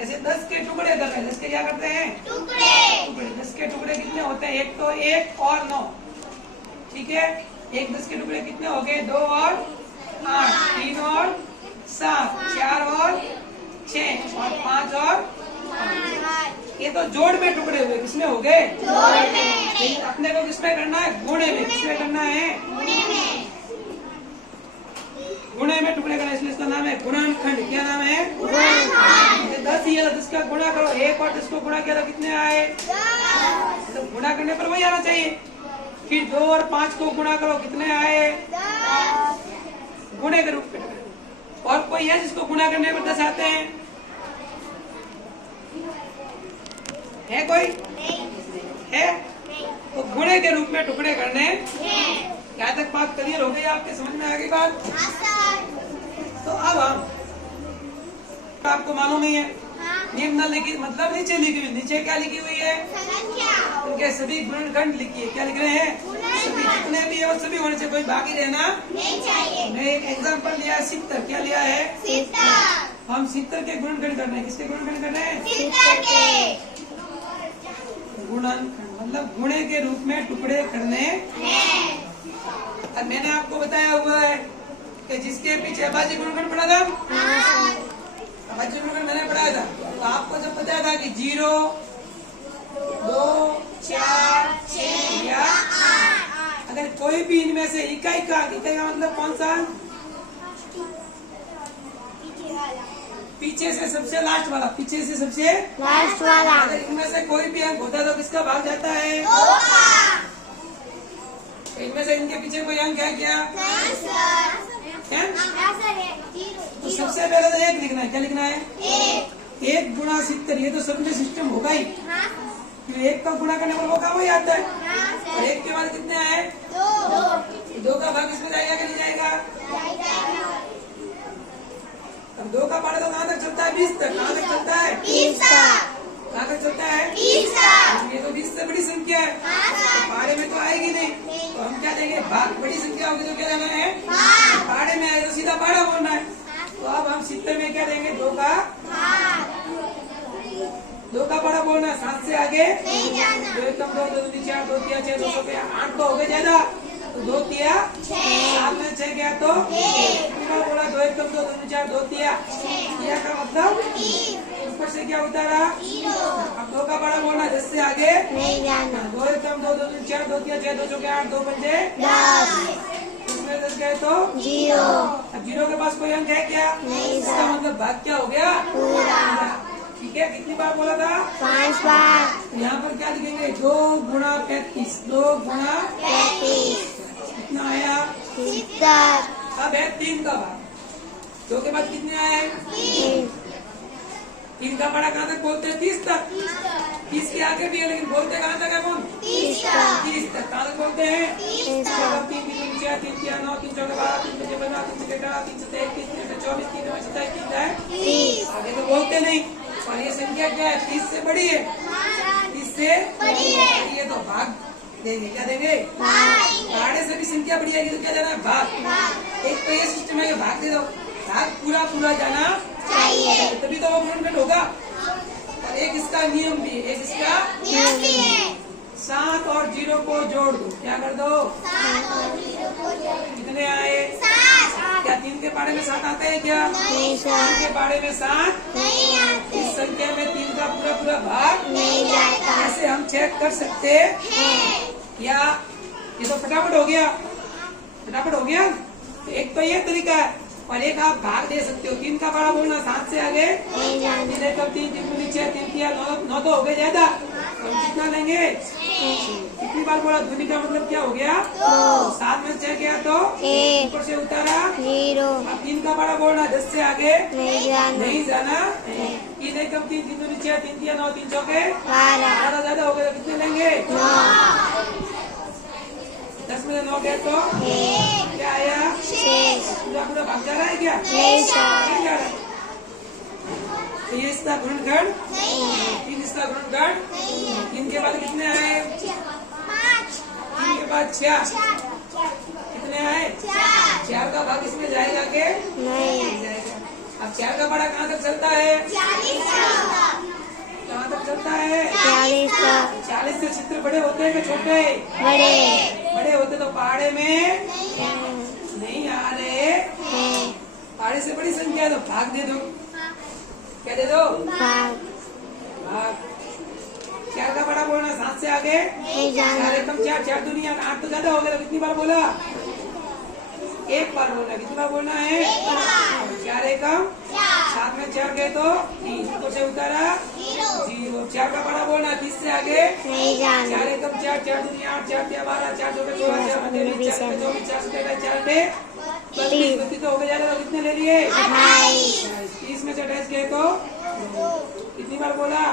ऐसे 10 के टुकड़े कर रहे हैं। 10 के क्या करते हैं? टुकड़े। 10 के टुकड़े कितने होते हैं? एक तो 1 और 9, ठीक है। एक 10 के टुकड़े कितने हो गए? 2 और 8, 3 और 7, 4 और 6 और 5 और 5। ये तो जोड़ में टुकड़े हुए। किसमें हो गए? जोड़ में। अपने को किसमें करना है? गुणे में। किसमें करना है? गुणे में टुकड़े करना, इसलिए इसका नाम है गुणनखंड। क्या नाम है? 10 ही है, 10 का गुणा करो। 1 और 10 को गुणा किया तो कितने आए? तो गुणा करने पर वही आना चाहिए। फिर 2 और 5 को गुणा करो, कितने आए? गुणे के रूप में। और कोई है जिसको गुणा करने पर 10 आते हैं? है कोई? है? तो गुणे के रूप में टुकड़े करने। यहाँ तक बात क्लियर हो गई? आपके समझ में आ गई बात? तो अब हम, आपको मालूम ही है, निम्नलिखित मतलब नीचे लिखी हुई। नीचे क्या लिखी हुई है? उनके सभी गुणनखंड लिखिए। क्या लिख रहे हैं? सभी जितने भी है वो सभी होने से कोई बाकी रहना नहीं चाहिए। मैं एक एग्जाम्पल लिया है, 70। क्या लिया है? 70। हम 70 के गुणनखंड करना है। किसके गुणनखंड करना है? 70 के। गुणनखंड मतलब गुणे के रूप में टुकड़े करने। और मैंने आपको बताया हुआ है कि जिसके पीछे अभाज्य गुणनखंड पढ़ा था, अभाज्य गुणनखंड मैंने पढ़ाया था। तो आपको जब बताया था कि 0, 2, 4, 6 या 8, अगर कोई भी इनमें से इकाई का मतलब कौन सा? पीछे से सबसे लास्ट वाला। पीछे से सबसे लास्ट वाला। अगर इनमें से कोई भी अंक होता है तो किसका भाग जाता है? इनमें से इनके पीछे कोई अंक है क्या? क्या? तो सबसे पहले तो 1 लिखना है। क्या लिखना है? 1 गुणा 70। ये तो सब में सिस्टम होगा ही। 1 का गुणा करने पर वो काम ही आता है। और 1 के बाद कितने आए? 2 का भाग इसमें जाएगा कि नहीं जाएगा? अब 2 का पारा तो कहाँ तक चलता है? 20 तक। कहाँ तक चलता है? 20 तक। कहाँ तक चलता है? 20 तक। ये तो 20 से बड़ी संख्या है, पारे में तो आएगी नहीं। तो हम क्या देंगे? भाग। बड़ी संख्या होगी तो क्या देना है? पारे में आए तो सीधा पारा बोलना है। तो अब हम 70 में क्या देंगे? 2 का पारा बोलना। 7 से आगे 2 एकम 2, 2 दूनी 4, 2 तिया 6, 2 सौ 8 तो हो गए ज्यादा। तो 2 तिया 7 में 6 गया तो पूरा बोला। 2 एकम 2, 2 दूनी 4, 2 तिया का मतलब ऊपर से क्या उतारा? अब 2 का पारा बोलना। 10 से आगे 2 एकम 2, 2 दूनी 4, 2 तिया 6, 2 सौ 8, 2 पंजे 10। इसमें 10 गए तो 0। अब 0 के पास कोई अंक है क्या? इसका मतलब भाग क्या हो गया? ठीक है। कितनी बार बोला था? 5 बार। तो यहाँ पर क्या लिखेंगे? 2 गुणा 35। 2 गुणा 35। कितना आया? 70। अब है 3 का भाग। 2 के बाद कितने आए? 3 का बड़ा कहाँ तक बोलते हैं? 30 तक। 30 के आगे भी है लेकिन बोलते कहाँ तक है? कौन? 30 तक। 30 तक। कहाँ तक बोलते हैं? 30 तक। 3 3 4 3 3 9 3 14 12 3 15 15 3 18 3 23 3 24 3 27 3 है 30। आगे तो बोलते नहीं। और ये संख्या क्या है? 30 से बड़ी है। 30 से बड़ी है तो भाग देंगे। क्या देंगे? भाग। से भी संख्या बड़ी आएगी तो क्या जाना है? भाग। एक तो ये सिस्टम है कि भाग दे दो। भाग पूरा पूरा जाना चाहिए, तभी तो वो गुणनखंड होगा। और एक इसका नियम भी है। एक इसका नियम भी है। 7 और 0 को जोड़ दो। क्या कर दो? 7 और 0 को जोड़ दो। कितने आए? 7। क्या 3 के पारे में 7 आते हैं क्या? नहीं सर। 3 के पारे में 7 नहीं आते। इस संख्या में 3 का पूरा पूरा भाग नहीं जाता। ऐसे हम चेक कर सकते है। या ये तो फटाफट हो गया। फटाफट हो गया। तो एक तो ये तरीका है और एक आप भाग दे सकते हो। 3 का पारा बोलना। 7 से आगे नहीं जाना। 3 3 नीचे 3 3 9 तो हो गए ज्यादा। हम कितना लेंगे? कितनी बार बोला? ध्वनि का मतलब क्या हो गया? 7 में 6 गया तो ऊपर से उतारा 0। अब 3 का बड़ा बोलना। 10 से आगे नहीं जाना। नहीं जाना। 3 एकम 3 3 दूनी 6 3 3 9 3 चौके 12। ज्यादा हो गया तो कितने लेंगे? 9। 10 में 9 गए तो क्या आया? 6। पूरा पूरा भाग जा रहा है क्या? नहीं सर। नहीं जा रहा। तो ये इसका गुणनखंड। नहीं है। 3 इसका गुणनखंड। नहीं है। 3 के बाद कितने आए? 5। 3 के बाद 6 कितने आए? 4 का भाग इसमें जाएगा के नहीं जाएगा। अब 4 का बड़ा कहाँ तक चलता है? 40 तक। है 40 40 से चित्र बड़े होते हैं कि छोटे? बड़े बड़े होते तो पहाड़े में हैं नहीं आ रहे। पहाड़े से बड़ी संख्या है तो भाग दे दो। क्या दे दो? भाग भाग। 4 का बड़ा बोलना, 7 से आगे नहीं 4 जाना एकम 4, 4 दुनिया 8 तो ज्यादा हो गया। तो कितनी बार बोला? एक बार बोलना। कितनी बार बोलना है? 4 एकम 7 में 4 गए तो 3, ऊपर से उतारा 0। 4 का बड़ा बोलना, 30 से आगे नहीं जाना 4 एकम 4, 4 दुनिया 8, 4 दिया 12, 4 चौके 16, 4 पंजे 20, 4 24, 4 सत्ताईस, 4 डे 32, 32 तो हो गया ज्यादा। तो कितने ले लिए? 30 में से 28 गए तो कितनी बार बोला?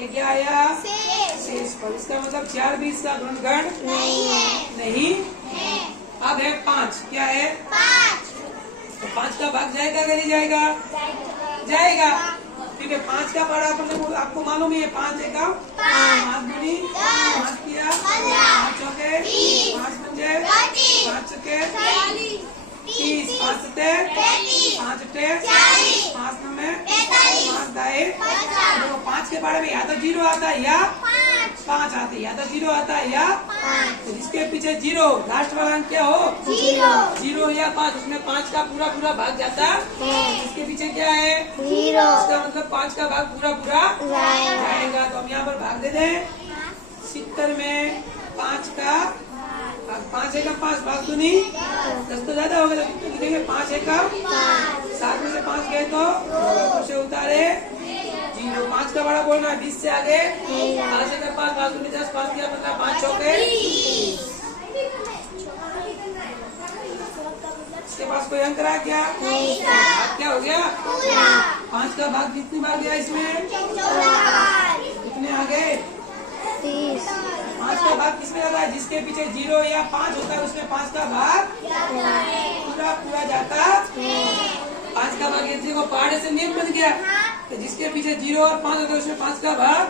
ये क्या आया? शेष पर। इसका मतलब 4 20 का गुणनखंड नहीं है नहीं। अब है 5। क्या है? तो 5 का भाग जाएगा कि नहीं जाएगा? जाएगा। ठीक है। 5 का बड़ा अपन आपको मालूम ही है। 5 एकम 5 दूनी 5 किया 5 चौके 5 पंजे 5 चौके 30, 5 सत्ते 5 अट्ठे 5 नवे 5 दाए। देखो 5 के बारे में या तो 0 आता है या 5 आते, या तो 0 आता है या तो जिसके पीछे 0 लास्ट वाला अंक क्या हो? 0 या 5, उसमें 5 का पूरा पूरा भाग जाता है। इसके पीछे क्या है? 0 इसका मतलब 5 का भाग पूरा पूरा जाएगा। तो हम यहाँ पर भाग दे दें। 70 में 5 का 5 एकम 5 भाग दूनी 10 तो ज्यादा हो गया। तो कितने लिखेंगे? 5 एकम 7 में से 5 गए तो ऊपर से उतारे 0। 5 का बड़ा बोलना, 20 से आगे 5 एकम 5 भाग दूनी 10, 5 किया मतलब 5 चौके। इसके पास कोई अंक रहा क्या? भाग क्या हो गया? 5 का भाग कितनी बार गया इसमें? कितने आ गए? 30 5 का भाग किसमें जाता है? जिसके पीछे 0 या 5 होता है उसमें 5 का भाग पूरा पूरा जाता। 5 का भाग ये को पहाड़े से नियम बन गया तो जिसके पीछे 0 और 5 होता है उसमें 5 का भाग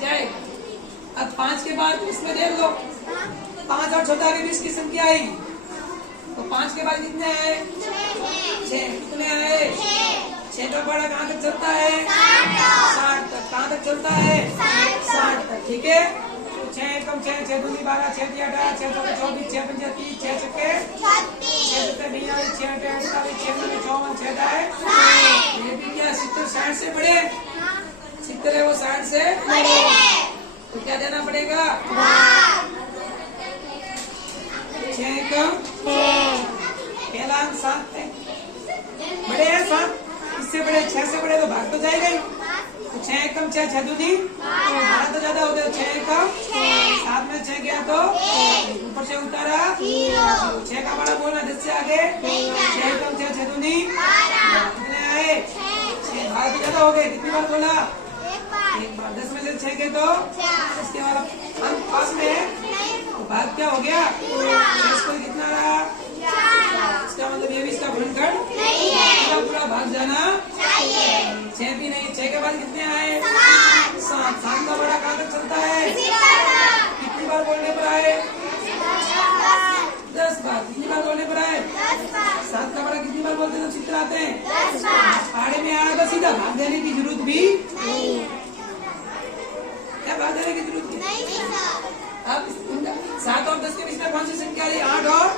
जाएगा। अब 5 के बाद इसमें देख लो 5 और छोटा के बीच की संख्या आई तो 5 के बाद कितने आए? 6। कितने आए? 6 का बड़ा कहाँ तक चलता है? 60 तक। कहाँ तक चलता है? 60 तक। ठीक है। 6 एकम 6, 6 दूनी 12, 6 दिया 18, 6 चौके 24, 6 पंजे 30, 6 छक्के 6 सत्ते 42, 6 अट्ठे 48, 6 नवे 54, 6 दाए। ये भी क्या 70 60 से बड़े? 70 है वो 60 से बड़े तो क्या देना पड़ेगा? 6 एकम पहला अंक 7 है। बड़े हैं 7, इससे बड़े 6 से बड़े तो भाग तो जाएगा ही। तो 6 एकम 6, 6 दूनी 12 तो ज्यादा हो गया। 6 एकम 7 में 6 गया तो ऊपर से उतारा 6 का बड़ा बोलना 10 से आगे 6 एकम 6, 6 दूनी कितने आए? 6। 12 तो ज्यादा हो गए। कितनी बार बोला? एक बार। 10 में से 6 के तो इसके बाद अंक पास में है तो भाग क्या हो गया? 6 पर कितना रहा? इसका मतलब ये भी इसका गुणनखंड पूरा पूरा भाग जाना 6 भी नहीं। 6 के बाद कितने आए? 7। 7 का बड़ा कहाँ तक चलता है? कितनी बार बोलने पर आए? 10 बार। कितनी बार बोलने पर आए? 7 का बड़ा कितनी बार बोलते हैं तो चित्र आते हैं? पहाड़े में आया तो सीधा भाग देने की जरूरत भी क्या? भाग देने की जरूरत नहीं। अब 7 और 10 के बीच में कौन सी संख्या आई? 8 और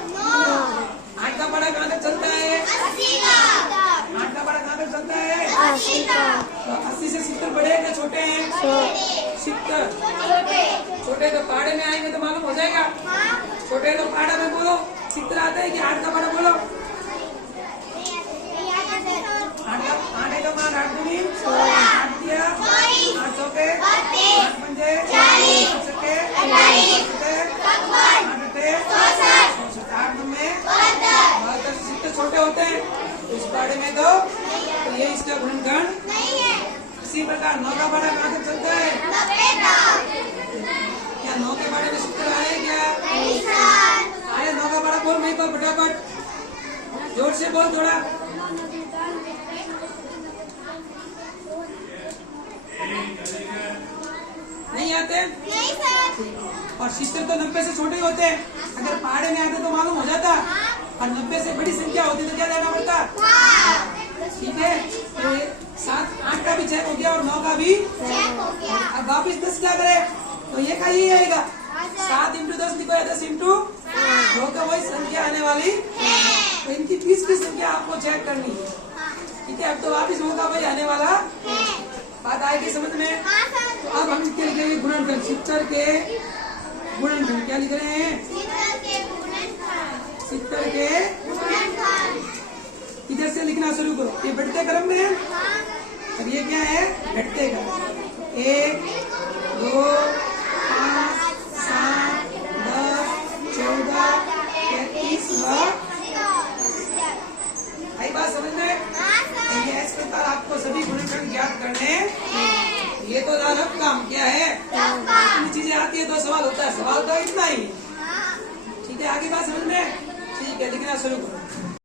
8 का बड़ा कहाँ तक चलता है? 8 का बड़ा कहाँ तक चलता है? 80 तो 80 से 70 बड़े हैं क्या छोटे हैं? 70 छोटे तो पहाड़े में आएंगे तो मालूम हो जाएगा। छोटे तो पहाड़ा में बोलो 70 आता है कि 8 का बड़ा बोलो? 8 का मान 8 दूनी 8 दिया 8 चौके 8 पंजे 8 छक्के 8 अट्ठे 8 में 72 से 70 छोटे होते हैं इस पहाड़े में तो ये इसका गुणनखंड इसी प्रकार 9 का बड़ा कहाँ तक चलता है? क्या 9 के बारे में सूत्र आए क्या? आए 9 का बड़ा बोल नहीं पर फटाफट जोर से बोल थोड़ा। नहीं आते? और शिष्टर तो 90 से छोटे होते हैं। अगर पहाड़े में आते तो मालूम हो जाता और 90 से बड़ी संख्या होती तो क्या देना पड़ता? ठीक है। तो 7 8 का भी 6 हो गया और 9 का भी। अब वापिस 10 क्या करे तो ये का यही आएगा। 7 इंटू 10 लिखो या 10 इंटू 2 का वही संख्या आने वाली। तो इनकी 30 की संख्या आपको चेक करनी है। ठीक है, अब तो वापिस होगा भाई आने वाला। बात आएगी समझ में। तो अब हम इसके लिखेंगे गुणनखंड। 70 के गुणनखंड क्या लिख रहे हैं? 70 के इधर से लिखना शुरू करो। ये बढ़ते क्रम में है और ये क्या है? घटते क्रम। 1 2 5 7 10 14 33 आई बात समझ में? ये इस प्रकार आपको सभी गुणनखंड ज्ञात करने। ये तो रफ काम क्या है? इतनी चीजें आती है तो सवाल होता है। सवाल तो इतना ही। ठीक है, आगे बात समझ में? ठीक है, लिखना शुरू करो।